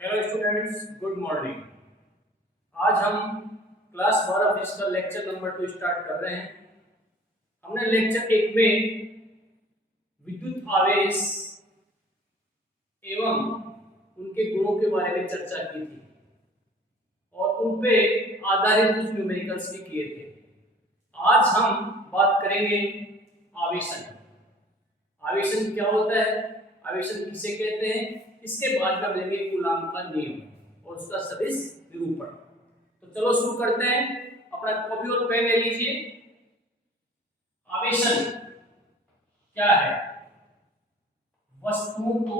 Hello students, good morning. आज हम class 12 physical lecture number 2 start कर रहे हैं। हमने लेक्चर 1 में विद्युत आवेश एवं उनके गुणों के बारे में चर्चा की थी और उन पे आधारित कुछ न्यूमेरिकल्स भी किए थे। आज हम बात करेंगे आवेशन। आवेशन क्या होता है, आवेशन किसे कहते हैं, इसके बाद में लेंगे कूलाम का नियम और उसका सदिश निरूपण। तो चलो शुरू करते हैं। अपना कॉपी और पेन ले लीजिए। आवेशन क्या है? वस्तुओं को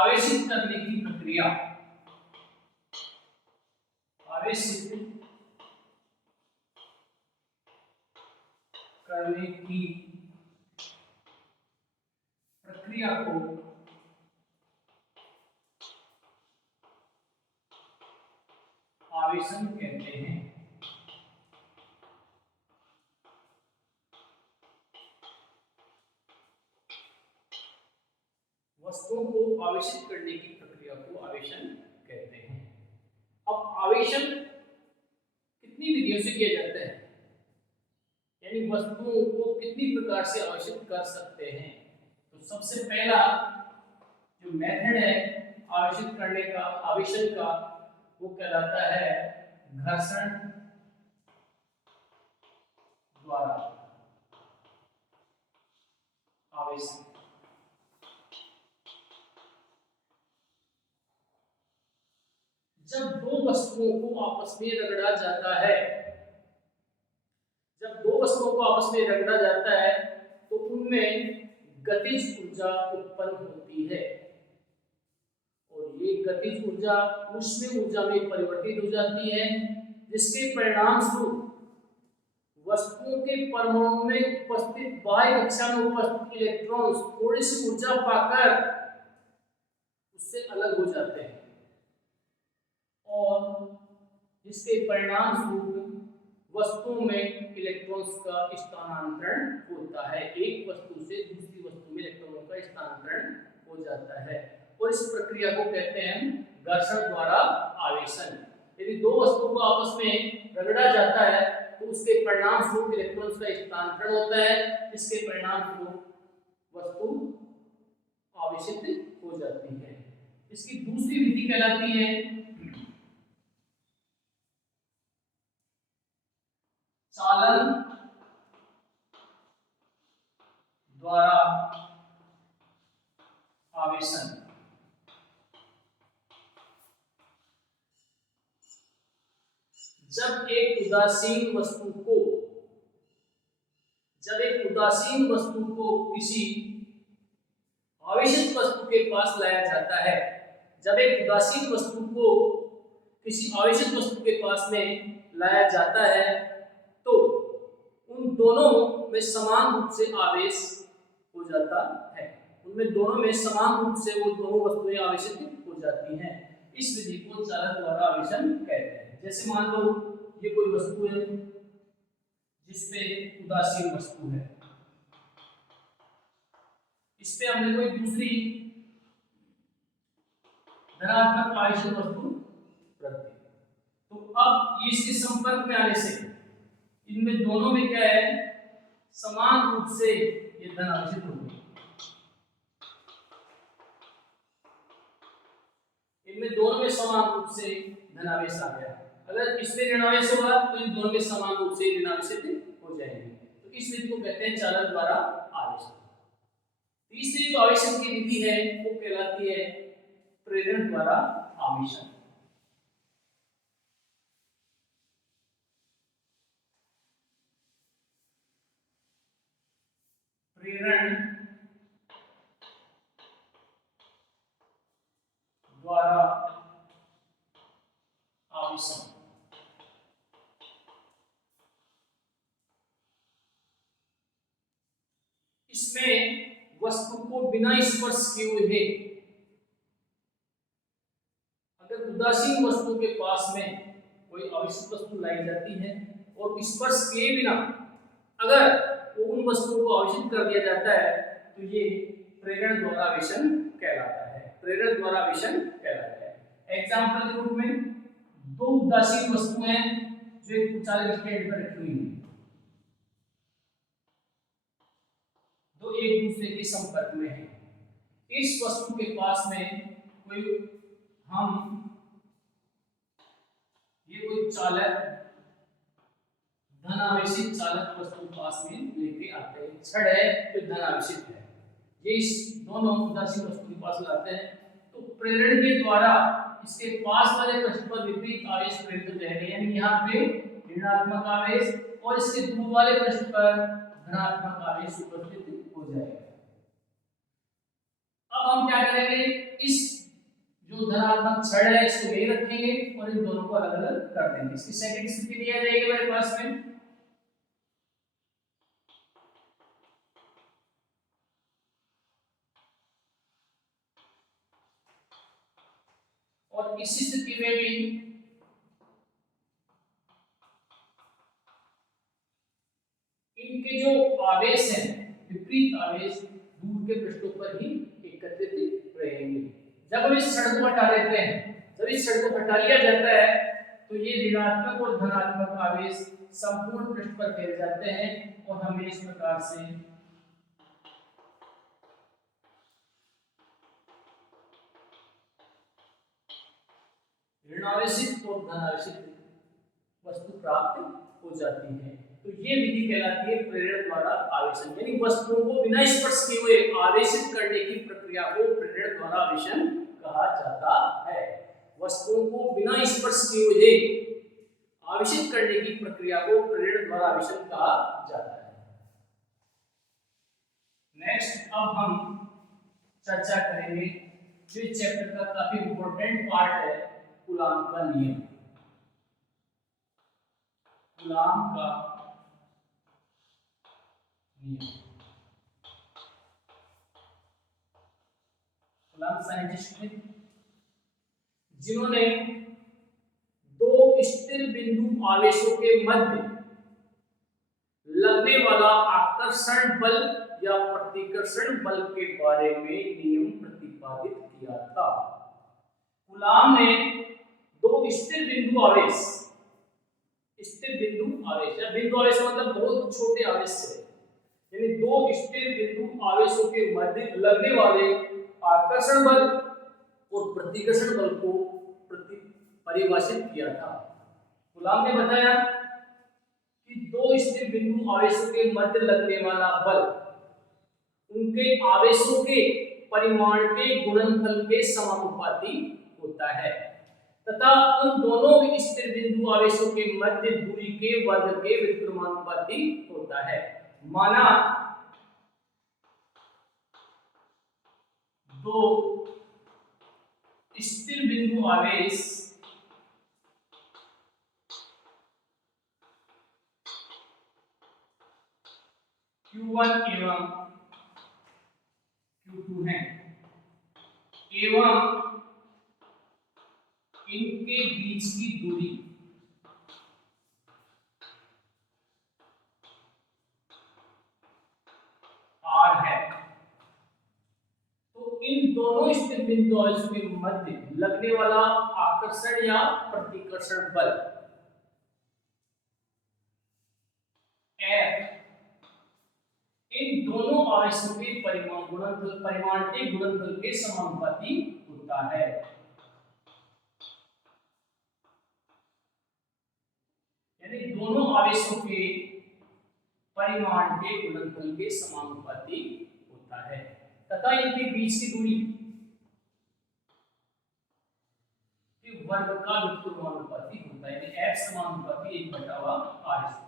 आवेशित करने की प्रक्रिया, आवेशित करने की प्रक्रिया को आवेशन कहते हैं। वस्तुओं को आवेशित करने की प्रक्रिया को आवेशन कहते हैं। अब आवेशन कितनी विधियों से किया जाता है, यानी वस्तुओं को कितनी प्रकार से आवेशित कर सकते हैं। तो सबसे पहला जो मेथड है आवेशित करने का, आवेशन का, वो कहलाता है घर्षण द्वारा आवेशन। जब दो वस्तुओं को आपस में रगड़ा जाता है, जब दो वस्तुओं को आपस में रगड़ा जाता है तो उनमें गतिज ऊर्जा उत्पन्न होती है और ये गतिज ऊर्जा ऊष्मीय ऊर्जा में परिवर्तित हो जाती है, जिसके परिणाम स्वरूप वस्तुओं के परमाणु में उपस्थित बाह्य कक्षा में उपस्थित इलेक्ट्रॉन्स थोड़ी सी ऊर्जा पाकर उससे अलग हो जाते हैं और जिसके परिणाम स्वरूप वस्तुओं में इलेक्ट्रॉन्स का स्थानांतरण होता है। एक वस्तु से दूसरी वस्तु में इलेक्ट्रॉनों का स्थानांतरण हो जाता है और इस प्रक्रिया को कहते हैं घर्षण द्वारा आवेशन। यदि दो वस्तुओं को आपस में रगड़ा जाता है तो उसके परिणाम स्वरूप इलेक्ट्रॉन्स का स्थानांतरण होता है, जिसके परिणाम स्वरूप वस्तु आवेशित हो जाती है। इसकी दूसरी विधि कहलाती है चालन द्वारा आवेशन। जब एक उदासीन वस्तु को किसी आवेशित वस्तु के पास लाया जाता है, जब एक उदासीन वस्तु को किसी आवेशित वस्तु के पास में लाया जाता है तो उन दोनों में समान रूप से आवेश हो जाता है, उनमें दोनों में समान रूप से वो दोनों वस्तुएं आवेशित हो जाती हैं। इस विधि को चालन द्वारा आवेशन कहते हैं। जैसे मान लो ये कोई वस्तु है जिसपे उदासीन वस्तु है, इस पे हमने कोई दूसरी धनात्मक आवेशित वस्तु रख दी, तो अब ये इसके संपर्क में आने से इनमें दोनों में क्या है, समान रूप से ये धन आवेशित होंगे। इनमें दोनों में समान रूप से धनावेश आ गया। अगर इसमें ऋणावेश होगा तो इन दोनों में समान रूप से ऋणावेशित हो जाएंगे। तो इस विधि को कहते हैं चालन द्वारा आवेशन। तीसरी जो आवेशन की विधि है वो कहलाती है प्रेरण द्वारा आवेशन। प्रेरण द्वारा आवेशन। इसमें वस्तु को बिना स्पर्श किए हुए, अगर उदासीन वस्तु के पास में कोई आवेशित वस्तु लाई जाती है और स्पर्श किए बिना अगर वो उन वस्तुओं को आवेशित कर दिया जाता है तो ये प्रेरण द्वारा आवेशन कहलाता है, प्रेरण द्वारा आवेशन कहलाता है। एग्जाम्पल के रूप में दो उदासीन वस्तुएं जो एक उचाले स्टैंड पर रखी हुई हैं, दो एक दूसरे के संपर्क में है। इस वस्तु के पास में कोई कोई चालक धनावेशित चालक वस्तु पास में लेके आते हैं। छड़ है तो धनावेशित है, ये इस दोनों उदासीन वस्तु के पास लाते हैं, तो प्रेरण के द्वारा इसके पास वाले पृष्ठ पर विपरीत आवेश प्रेरित हो जाएगा, यानी यहाँ पे ऋणात्मक आवेश और इसके दूर वाले पृष्ठ पर धनात्मक आवेश उपस्थित हो जाएगा। अब हम क्या करेंगे, इस जो धनात्मक छड़ है इसको यही रखेंगे और इन दोनों को अलग अलग कर देंगे। इसकी सेकंड स्थिति दी जाएगी हमारे पास में, और इस स्थिति में भी इनके जो आवेश हैं विपरीत आवेश दूर के पृष्ठों पर ही एकत्रित रहेंगे। जब हम इस छड़ को हटा देते हैं, जब इस छड़ को हटा लिया जाता है तो ये ऋणात्मक और धनात्मक आवेश संपूर्ण पृष्ठ पर फैल जाते हैं और हमें इस प्रकार से ऋणावेशित और धनावेशित वस्तु प्राप्त हो जाती है। तो ये विधि कहलाती है प्रेरण द्वारा आवेशन, यानी वस्तुओं को बिना स्पर्श किए हुए आवेशित करने की प्रक्रिया को प्रेरण द्वारा आवेशन कहा जाता है। वस्तुओं को बिना स्पर्श किए हुए आवेशित करने की प्रक्रिया को प्रेरण द्वारा आवेशन कहा जाता है। नेक्स्ट अब हम चर्चा करेंगे जो इस चैप्टर का काफी इंपॉर्टेंट पार्ट है, कूलाम का नियम। कूलाम का नियम, कूलाम साइंटिस्ट थे जिन्होंने दो स्थिर बिंदु आवेशों के मध्य लगने वाला आकर्षण बल या प्रतिकर्षण बल के बारे में नियम प्रतिपादित किया था। कूलाम ने दो स्थिर बिंदु आवेश, स्थिर बिंदु आवेश या बिंदु आवेश मतलब बहुत छोटे आवेश से, यानी दो स्थिर बिंदु आवेशों के मध्य लगने वाले आकर्षण बल और प्रतिकर्षण बल को परिभाषित किया था। कूलाम ने बताया कि दो स्थिर बिंदु आवेशों के मध्य लगने वाला बल उनके आवेशों के परिमाण के गुणनफल के समानुपाती होता है तथा उन दोनों स्थिर बिंदु आवेशों के मध्य दूरी के वर्ग के व्युत्क्रमानुपाती होता है। माना दो स्थिर बिंदु आवेश Q1 एवं Q2 हैं एवं इनके बीच की दूरी R है, तो इन दोनों स्थिर बिंदु आवेशों के मध्य लगने वाला आकर्षण या प्रतिकर्षण बल F इन दोनों आवेशों के परिमाण के गुणनफल के समानुपाती होता है। यानी दोनों आवेशों के परिमाण के गुणनफल के समानुपाती होता है तथा इनके बीच की दूरी के वर्ग का व्युत्क्रमानुपाती होता है, यानी F समानुपाती 1/r²।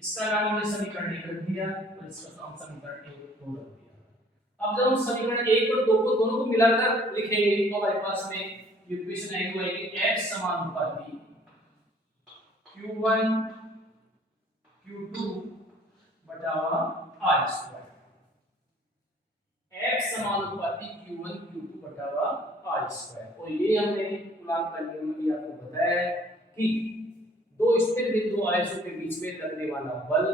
इसका नाम हमने समीकरण 1 रख दिया और इसका नाम समीकरण 2 रख दिया। अब जब हम समीकरण 1 और 2 को दोनों को मिलाकर लिखेंगे तो हमारे पास में इक्वेशन आएगी F समानुपाती Q1 Q2 बटावा r²। F समानुपाती Q1 Q2 बटावा r²। और ये हमने कूलाम का नियम में आपको बताया है कि दो स्थिर बिंदु आवेशों के बीच में लगने वाला बल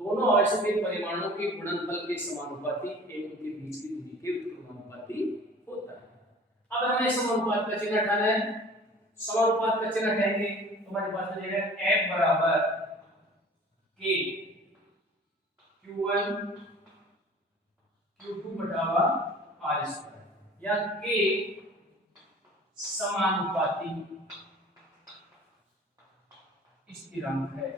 दोनों आवेशों के परमाणुओं के गुणनफल के समानुपाती एवं उनके बीच की दूरी के व्युत्क्रमानुपाती होता है। अब हमें समानुपात का चिन्ह हटाना है। समानुपात का चिन्ह हटाएंगे तो हमारे पास बचेगा F बराबर K Q1 Q2 बटावा R square, या K समानुपाती स्थिरांक है।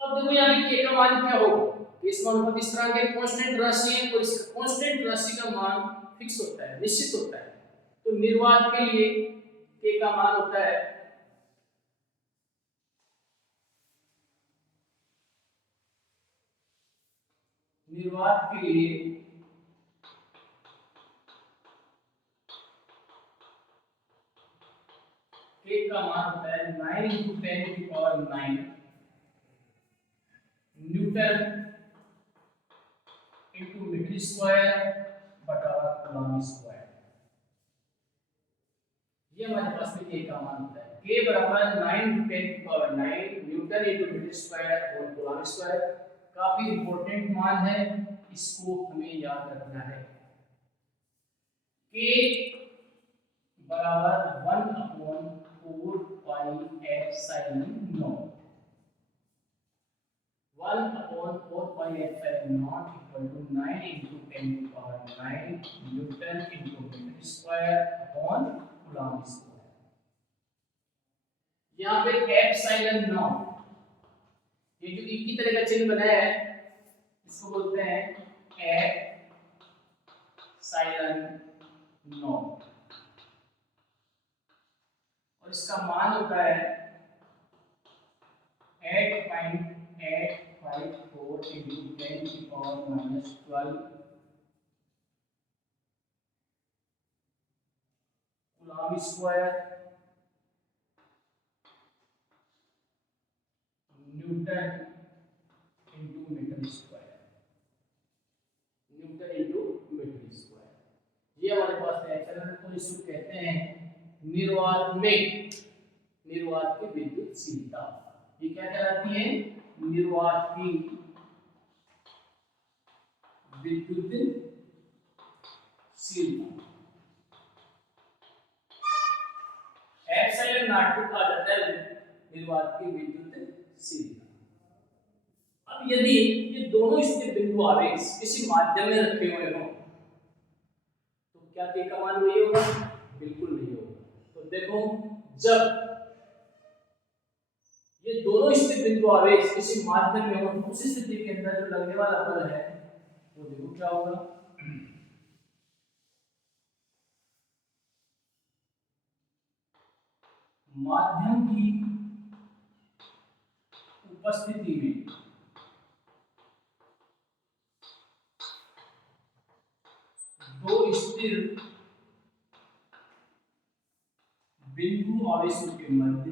अब देखो यहाँ पे k का मान क्या होगा, इस समानुपाती स्थिरांक एक कांस्टेंट राशि है और इस कांस्टेंट राशि का मान फिक्स होता है, निश्चित होता है। तो निर्वात के लिए k का मान होता है निर्वात के लिए k का मान होता है 9 × 10⁹ न्यूटन इंटू मीटर स्क्वायर बटा कूलम्ब स्क्वायर। ये हमारे पास में k का मान होता है। k बराबर 9 × 10⁹ न्यूटन इंटू मीटर स्क्वायर और कूलम्ब स्क्वायर। काफी इंपॉर्टेंट मान है, इसको हमें याद रखना है। k बराबर 1/4 pi epsilon not, 1/4 pi epsilon not equal to 9 × 10⁹ newton into metre square upon coulomb square. यहाँ पे एप्सिलॉन नॉट, ये जो एक ही तरह का चिन्ह बनाया है इसको बोलते हैं एप्सिलॉन नॉट, और इसका मान होता है 8.854 × 10⁻⁻12 coulomb square newton into metre square, newton into metre square. ये हमारे पास है एप्सिलॉन, तो इसको कहते हैं निर्वात में निर्वात की विद्युतशीलता। ये क्या कहलाती है, निर्वात की विद्युतशीलता। एप्सिलॉन नॉट को कहा जाता है निर्वात की विद्युतशीलता। अब यदि ये दोनों स्थिर बिंदु आवेश किसी माध्यम में रखे हुए हों तो क्या k का मान वही होगा? बिल्कुल नहीं होगा। तो देखो, जब ये दोनों स्थिर बिंदु आवेश किसी माध्यम में हो तो उस स्थिति के अंदर जो लगने वाला बल है वो देखो क्या होगा। माध्यम की उपस्थिति में दो स्थिर बिंदु आवेशों के मध्य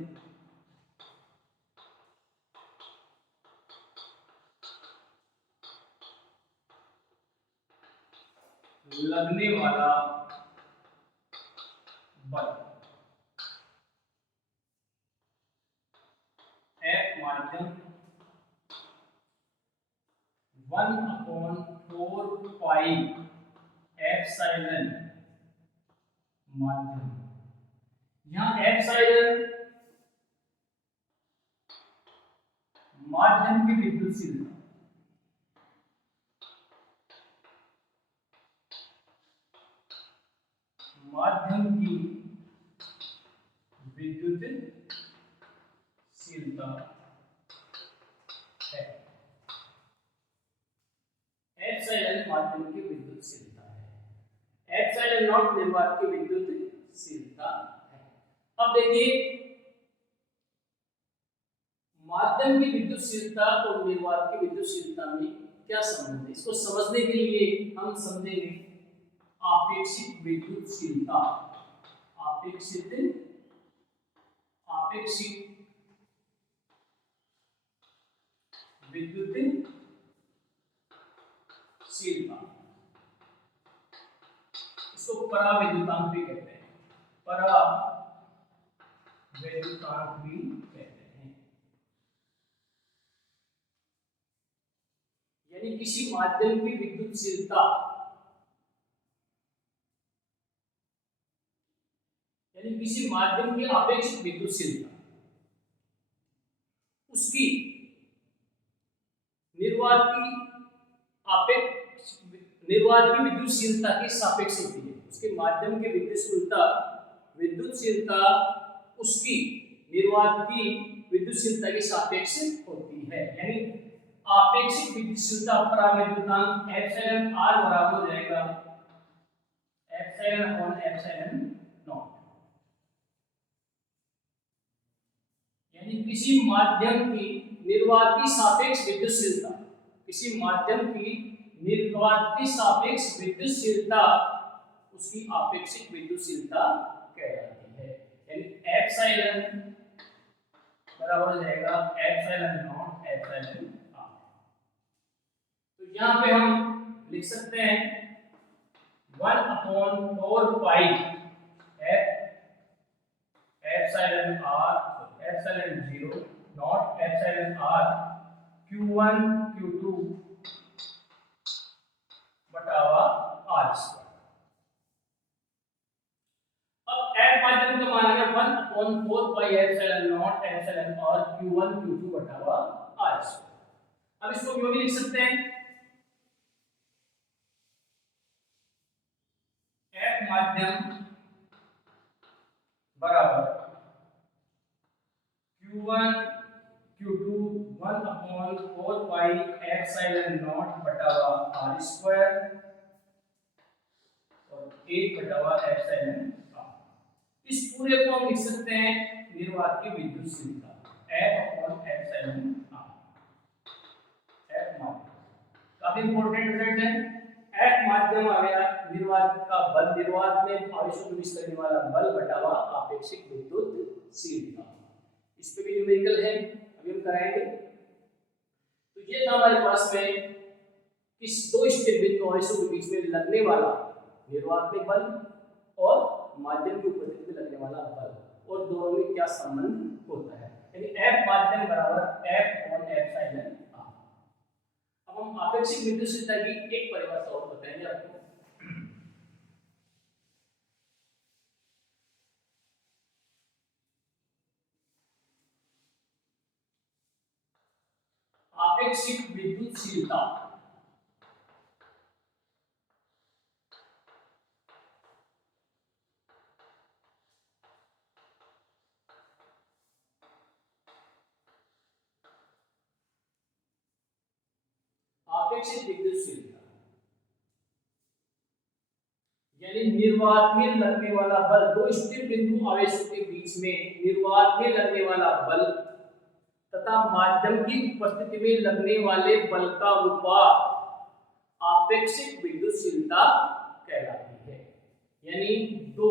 लगने वाला बल F माध्यम 1/4 पाई एप्सिलॉन माध्यम। यहाँ एप्सिलॉन माध्यम की विद्युतशीलता, माध्यम की विद्युतशीलता है। एप्सिलॉन माध्यम की विद्युतशीलता है, एप्सिलॉन नॉट निर्वात की विद्युतशीलता है। अब देखिए, माध्यम की विद्युतशीलता और निर्वात की विद्युतशीलता में क्या संबंध है, इसको समझने के लिए हम समझेंगे आपेक्षिक विद्युतशीलता। आपेक्षिक विद्युतशीलता, इसको परावैद्युतांक भी कहते हैं, परावैद्युतांक भी कहते हैं। यानी किसी माध्यम की विद्युतशीलता, यानी किसी माध्यम की आपेक्षिक विद्युतशीलता उसकी निर्वात की आपेक्ष निर्वात की विद्युतशीलता के सापेक्ष होती है। उसके माध्यम की विद्युतशीलता उसकी निर्वात की विद्युतशीलता के सापेक्ष होती है। यानी आपेक्षिक विद्युतशीलता परावैद्युतांक एप्सिलॉन आर बराबर हो जाएगा एप्सिलॉन अपॉन एप्सिलॉन नॉट। यानी किसी माध्यम की निर्वात की सापेक्ष विद्युतशीलता, किसी माध्यम की निर्वात की सापेक्ष विद्युतशीलता उसकी आपेक्षिक विद्युतशीलता कहलाती है। यानी एप्सिलॉन बराबर हो जाएगा एप्सिलॉन नॉट एप्सिलॉन आर। तो यहाँ पे हम लिख सकते हैं 1/4 pi epsilon R epsilon 0 naught epsilon R Q1 Q2 बटावा आर स्क्वायर। अब एफ माध्यम का मान है 1/4 pi epsilon naught epsilon R Q1 Q2 बटावा आर स्क्वायर। अब इसको क्यों भी लिख सकते हैं एफ माध्यम बराबर Q1 Q2 1/4 pi epsilon naught बटावा आर स्क्वायर और 1 बटावा एप्सिलॉन आर। इस पूरे को हम लिख सकते हैं निर्वात की विद्युतशीलता F upon epsilon R. F माध्यम काफी इंपॉर्टेंट रिजल्ट है। F माध्यम आ गया निर्वात का बल, निर्वात में आवेशों को विनिष्ट करने वाला बल बटावा आपेक्षिक विद्युतशीलता। इस पे भी न्यूमेरिकल है, अभी हम कराएंगे। तो ये था हमारे पास में किस दो स्थिर बिंदु आवेशों के बीच में लगने वाला निर्वात में बल और माध्यम की उपस्थिति में लगने वाला बल और दोनों में क्या संबंध होता है। यानी F माध्यम बराबर F अपॉन एप्सिलॉन आर। अब हम आपेक्षिक विद्युतशीलता की एक परिभाषा और बताएंगे आपको। आपेक्षिक विद्युतशीलता आपेक्षिक विद्युतशीलता यानी निर्वात में लगने वाला बल, दो स्थिर बिंदु आवेशों के बीच में निर्वात में लगने वाला बल तथा माध्यम की उपस्थिति में लगने वाले बल का अनुपात आपेक्षिक विद्युतशीलता कहलाती है। यानी दो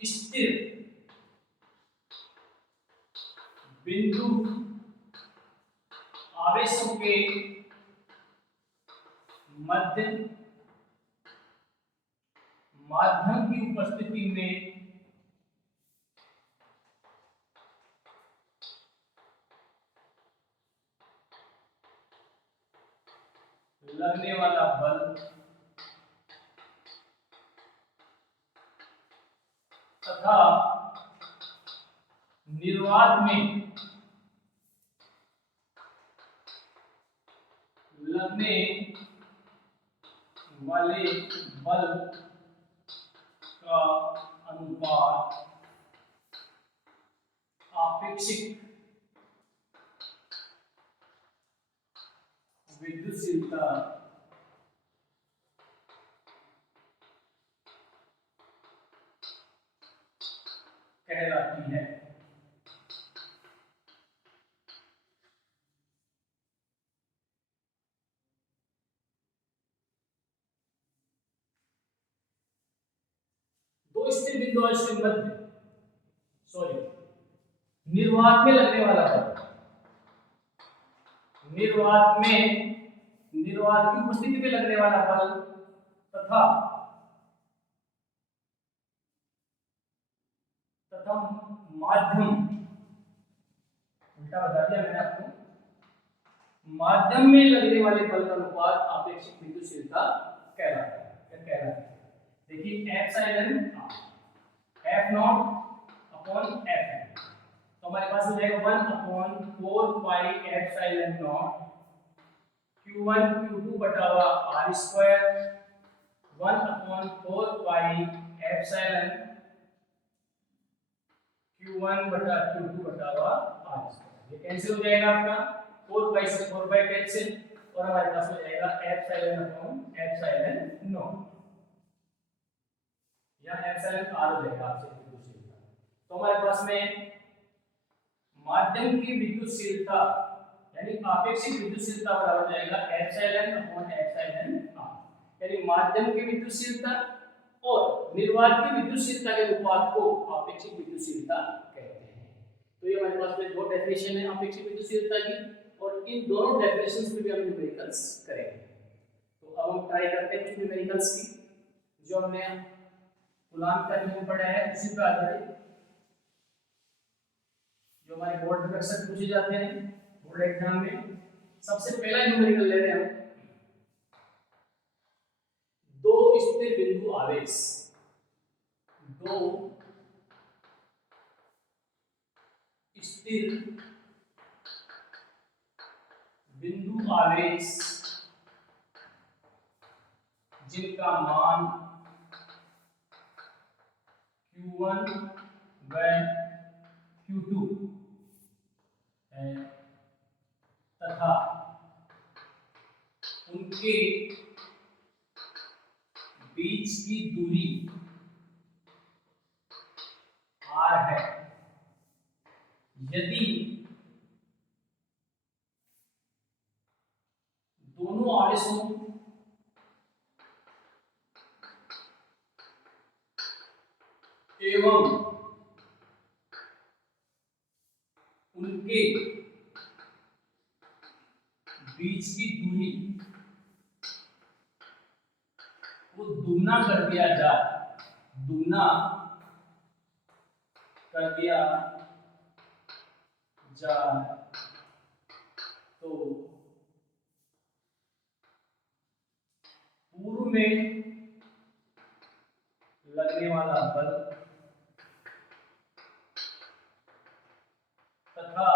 स्थिर बिंदु आवेशों के माध्यम की उपस्थिति में लगने वाला बल तथा निर्वात में लगने वाले बल का अनुपात आपेक्षिक विद्युतशीलता कहलाती है। दो स्थिर बिंदु के मध्य निर्वात में लगने वाला बल, निर्वात की उपस्थिति में लगने वाला बल तथा माध्यम, उल्टा बता दिया मैंने आपको, माध्यम में लगने वाले बल का अनुपात आपेक्षिक विद्युतशीलता कहलाता है। देखिए epsilon F not upon F है, तो हमारे पास हो जाएगा 1 upon 4 pi epsilon not Q1 Q2 बटा हुआ R square 1 upon 4 pi epsilon Q1 बटा Q2 बटा हुआ R स्क्वायर। ये कैंसिल हो जाएगा आपका, 4 पाई से 4 पाई कैंसिल, और हमारे पास हो जाएगा एप्सिलॉन अपॉन एप्सिलॉन नॉट, या एप्सिलॉन R हो जाएगा आपसे विद्युतशीलता। तो हमारे पास में माध्यम की विद्युतशीलता यानी आपेक्षिक विद्युतशीलता बराबर जाएगा एप्सिलॉन अपॉन एप्सिलॉन R, यानी माध्यम की विद्युतशीलता और निर्वात की विद्युतशीलता के अनुपात को आपेक्षिक विद्युतशीलता कहते हैं। तो ये हमारे पास में दो डेफिनेशन है आपेक्षिक विद्युतशीलता की, और इन दोनों डेफिनेशंस पे भी हम न्यूमेरिकल्स करेंगे। तो अब हम ट्राई करते हैं कुछ न्यूमेरिकल्स की जो हमने कूलॉम का नियम पढ़ा है उसी पे आधारित, जो हमारे बोर्ड में अक्सर पूछे जाते हैं बोर्ड एग्जाम में। सबसे पहला न्यूमेरिकल ले रहे हैं हम, दो स्थिर बिंदु आवेश, दो स्थिर बिंदु आवेश जिनका मान Q1 व Q2 है तथा उनके बीच की दूरी R है, यदि दोनों आवेशों एवं उनके बीच की दूरी को दुगना कर दिया जाए, दुगना कर दिया जाए तो पूर्व में लगने वाला बल तथा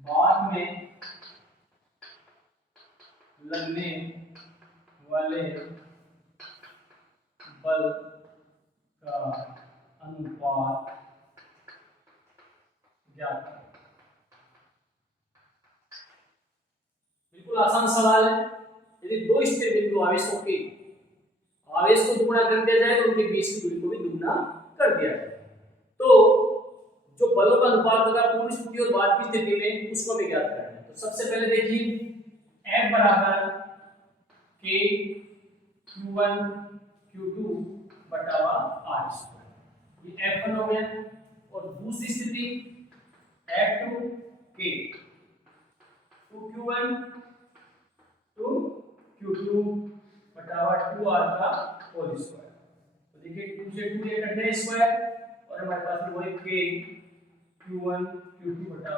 बाद में लगने वाले बल का अनुपात ज्ञात करें। बिल्कुल आसान सवाल है। यदि दो स्थिर बिंदु आवेशों के आवेश को दुगना कर दिया जाए तो उनके बीच की दूरी को भी दुगना कर दिया जाए, तो जो बलों का अनुपात होगा पूर्व स्थिति और बाद की स्थिति में उसको हमें ज्ञात करना है। तो सबसे पहले देखिए F बराबर K Q1 Q2 बटा R स्क्वायर, ये F1 हो गया। और दूसरी स्थिति F2 K 2Q1 2Q2 बटा 2R का होल स्क्वायर। तो देखिए 2 से 2 ये कट गया स्क्वायर, और हमारे पास में वही K Q1 Q2 बटा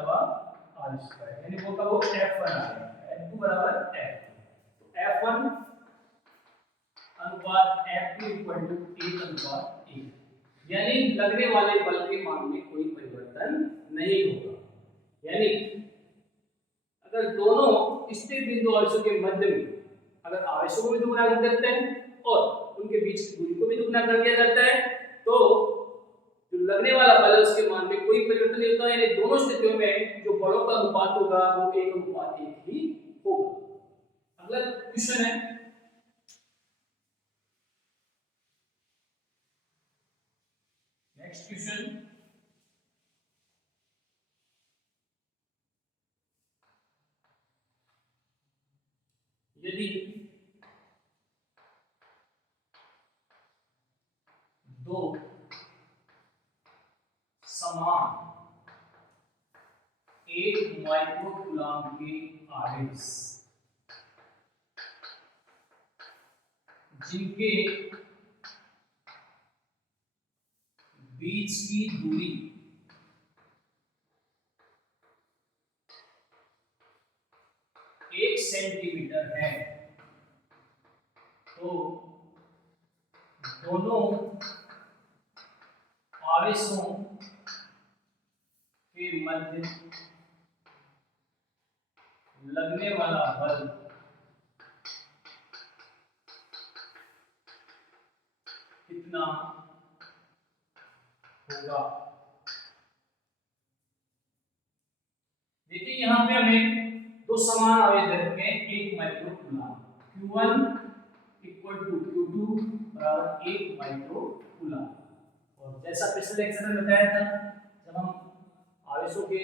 R स्क्वायर, यानी वो का वो F1 आ गया, F2 बराबर F2। तो F1 अनुपात F2 इक्वल टू 1 अनुपात 1, यानी लगने वाले बल के मान में कोई परिवर्तन नहीं होगा। यानी अगर दोनों स्थिर बिंदु आवेशों के मध्य में अगर आवेशों को भी दुगना कर देते हैं और उनके बीच की दूरी को भी दुगना कर दिया जाता है, तो जो लगने वाला बल है उसके मान में कोई परिवर्तन नहीं होता, यानी दोनों स्थितियों में जो बलों का अनुपात होगा वो 1 अनुपात 1 ही होगा। अगला क्वेश्चन है, नेक्स्ट क्वेश्चन, यदि दो समान 1 माइक्रो कूलॉम के आवेश जिनके बीच की दूरी 1 सेंटीमीटर है, तो दोनों आवेशों के मध्य लगने वाला बल कितना होगा। देखिए यहाँ पे हमें दो समान आवेश दे रखे हैं, 1 micro coulomb, Q1 equal to Q2 बराबर 1 माइक्रो कूलम। और जैसा पिछले लेक्चर में बताया था, जब हम आवेशों के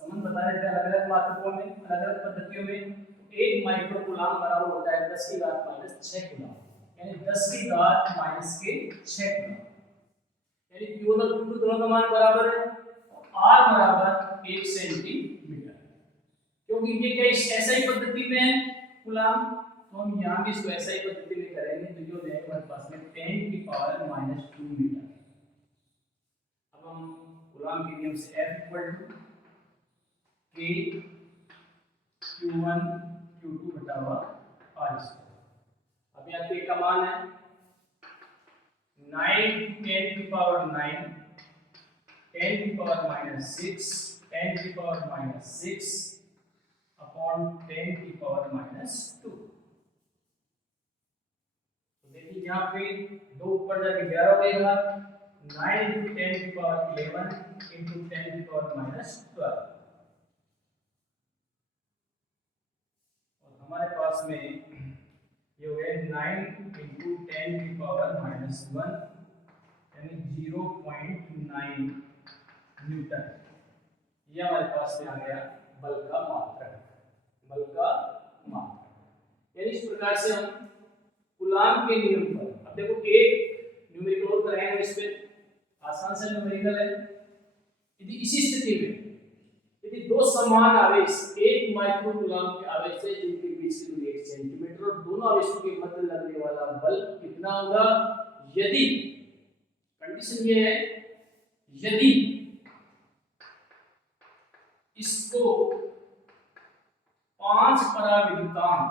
संबंध बता रहे थे अलग अलग मात्रकों में, अलग अलग पद्धतियों में, तो 1 माइक्रो कूलम बराबर होता है 10 की घात माइनस 6 कूलम, यानी 10 की घात माइनस के 6 कूलम, यानी Q1 और Q2 दोनों का मान बराबर है, R बराबर 1 सेंटीमीटर। क्योंकि ये क्या एसआई पद्धति में है कूलम, तो हम यहाँ भी इसको एसआई पद्धति में करेंगे, तो जो हो जाएगा हमारे पास में 10 की पावर माइनस 2 मीटर। अब हम कूलम के नियम से F equal to K Q1 Q2 बटा हुआ R स्क्वायर। अब यहाँ K का मान है 9 10 की पावर 9, 10 की पावर माइनस 6, 10 की पावर माइनस 6 अपॉन 10 की पावर माइनस 2। तो देखिए यहाँ पे 2 ऊपर जाके 11 हो जाएगा, 9 इंटू 10 की पावर 11 इंटू 10 की पावर माइनस 12, और हमारे पास में ये हो गया 9 इंटू 10 की पावर माइनस 1, यानी 0.9 न्यूटन। ये हमारे पास में आ गया बल का मात्रक, बल का मात्रक। यानी इस प्रकार से हम कूलम के नियम पर, अब देखो एक न्यूमेरिकल और कराएंगे, इस पे आसान से न्यूमेरिकल है। यदि इसी स्थिति में यदि दो समान आवेश 1 माइक्रो कूलम के आवेश से जिनके बीच की दूरी 1 सेंटीमीटर और दोनों आवेशों के मध्य लगने वाला बल कितना होगा, यदि कंडीशन ये है, यदि इसको 5 पराविद्युतांक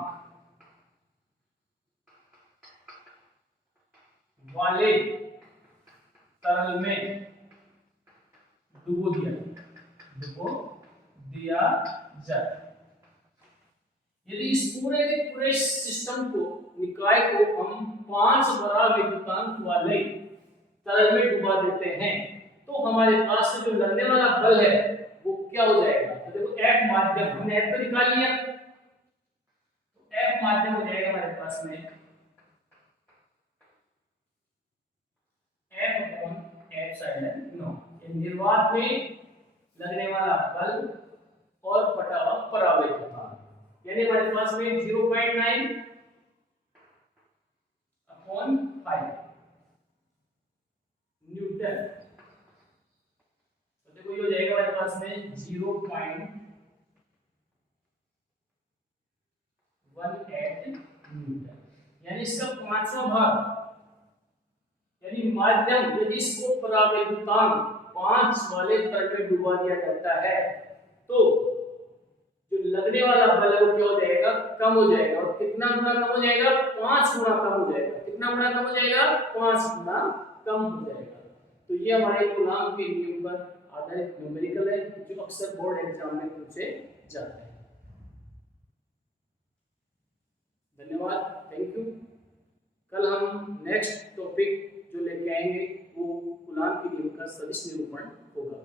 वाले तरल में डुबो दिया जाए। यदि इस पूरे के पूरे सिस्टम को, निकाय को हम 5 पराविद्युतांक वाले तरल में डुबा देते हैं, तो हमारे पास जो लगने वाला बल है वो क्या हो जाएगा। तो देखो F माध्यम, हमने F तो निकाल लिया, तो F माध्यम हो जाएगा हमारे पास में F अपॉन एप्सिलॉन नॉट, ये निर्वात में लगने वाला बल और बटा हुआ परावैद्युतांक, यानी हमारे पास में 0.9 अपॉन 5 न्यूटन। तो देखो ये हो जाएगा हमारे पास में 0.18 न्यूटन, यानी इसका 5वां भाग, यानी माध्यम यदि इसको परावैद्युतांक 5 वाले तरल में डुबा दिया जाता है, तो जो लगने वाला बल है वो क्या हो जाएगा, कम हो जाएगा। और कितना गुना कम हो जाएगा, 5 गुना कम हो जाएगा। कितना गुना कम हो जाएगा, 5 गुना कम हो जाएगा। तो ये हमारे कूलम के नियम पर आधारित न्यूमेरिकल है, जो अक्सर बोर्ड एग्जाम में पूछे जाते हैं। धन्यवाद, थैंक यू। कल हम नेक्स्ट टॉपिक जो लेके आएंगे वो कूलम के नियम का सदिश निरूपण होगा।